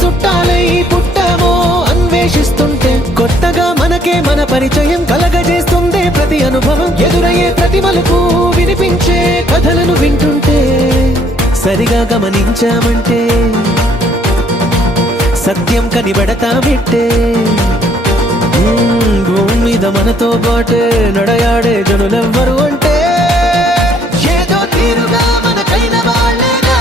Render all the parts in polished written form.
చుట్టాలై పుట్టామో అన్వేషిస్తుంటే కొత్తగా మనకే మన పరిచయం కలగజేస్తుందే ప్రతి అనుభవం. ఎదురయ్యే ప్రతి మలుపు వినిపించే కథలను వింటుంటే సరిగా గమనించామంటే సత్యం కనిపెడతామిట్టే. భూమి మీద మనతో పాటే నడయాడే జనులెవ్వరు అంటే ఏదో తీరుగా మనకైన వాళ్ళేగా.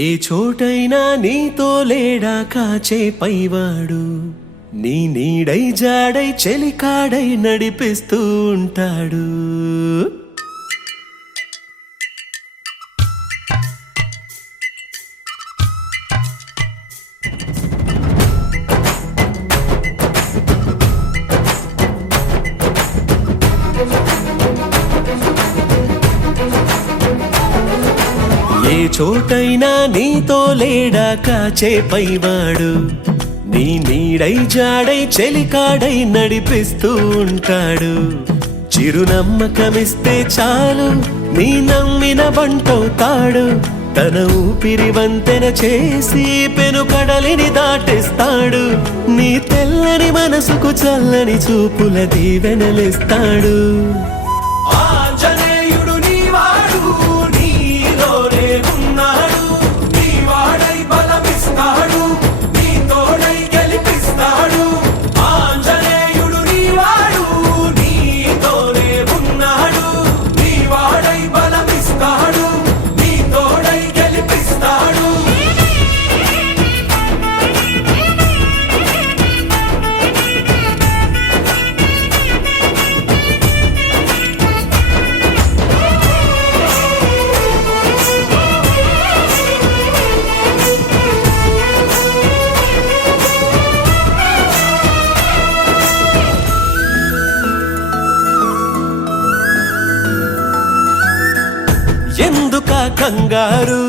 ఏ చోటైనా నీతో లేడా కాచే పైవాడు, నీ నీడై జాడై చెలికాడై నడిపిస్తూ ఉంటాడు. ఏ చోటైనా నీతో లేడా కాచే పైవాడు, నీ నీడై జాడై చెలికాడై నడిపిస్తూ ఉంటాడు. చిరునమ్మకమిస్తే చాలు నీ నమ్మిన బంటవుతాడు. తన ఊపిరి వంతెన చేసి పెనుకడలిని దాటిస్తాడు. నీ తెల్లని మనసుకు చల్లని చూపుల దీవెనలిస్తాడు. ఎందుక కంగారు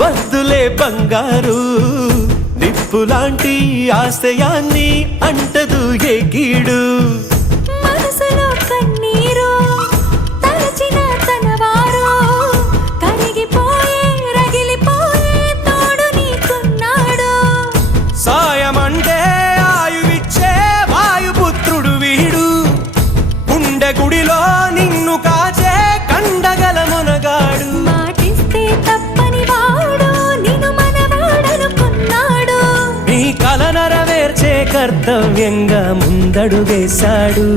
వద్దులే బంగారు, నిప్పులాంటి ఆశయాన్ని అంటదు ఏ కీడు. మనసులో కన్నీరు తలచిన తనవారు కరిగిపోయే రగిలిపోయే తోడు నీకున్నాడు. సాయమంటే ఆయువిచ్చే వాయుపుత్రుడు వీడు, గుండె గుడిలో నిన్ను కాచే కండగల మునగాడు. మాటిస్తే తప్పని వాడు నిన్ను మనవాడనుకున్నాడు. నీ కల నెరవేర్చే కర్తవ్యంగా ముందడుగేశాడు.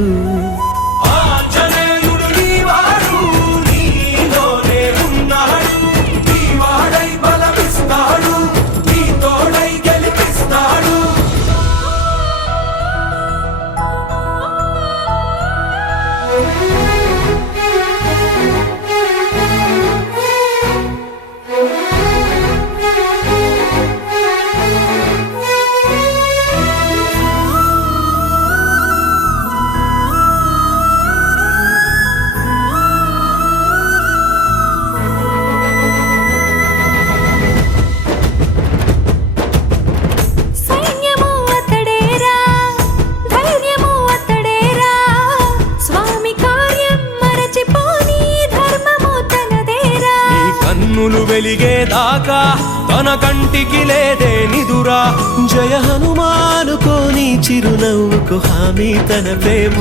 వెలిగేదాకా తన కంటికి లేదే నిదురా. జయ హనుమానుకోని చిరునవ్వుకు హామీ తన ప్రేమ.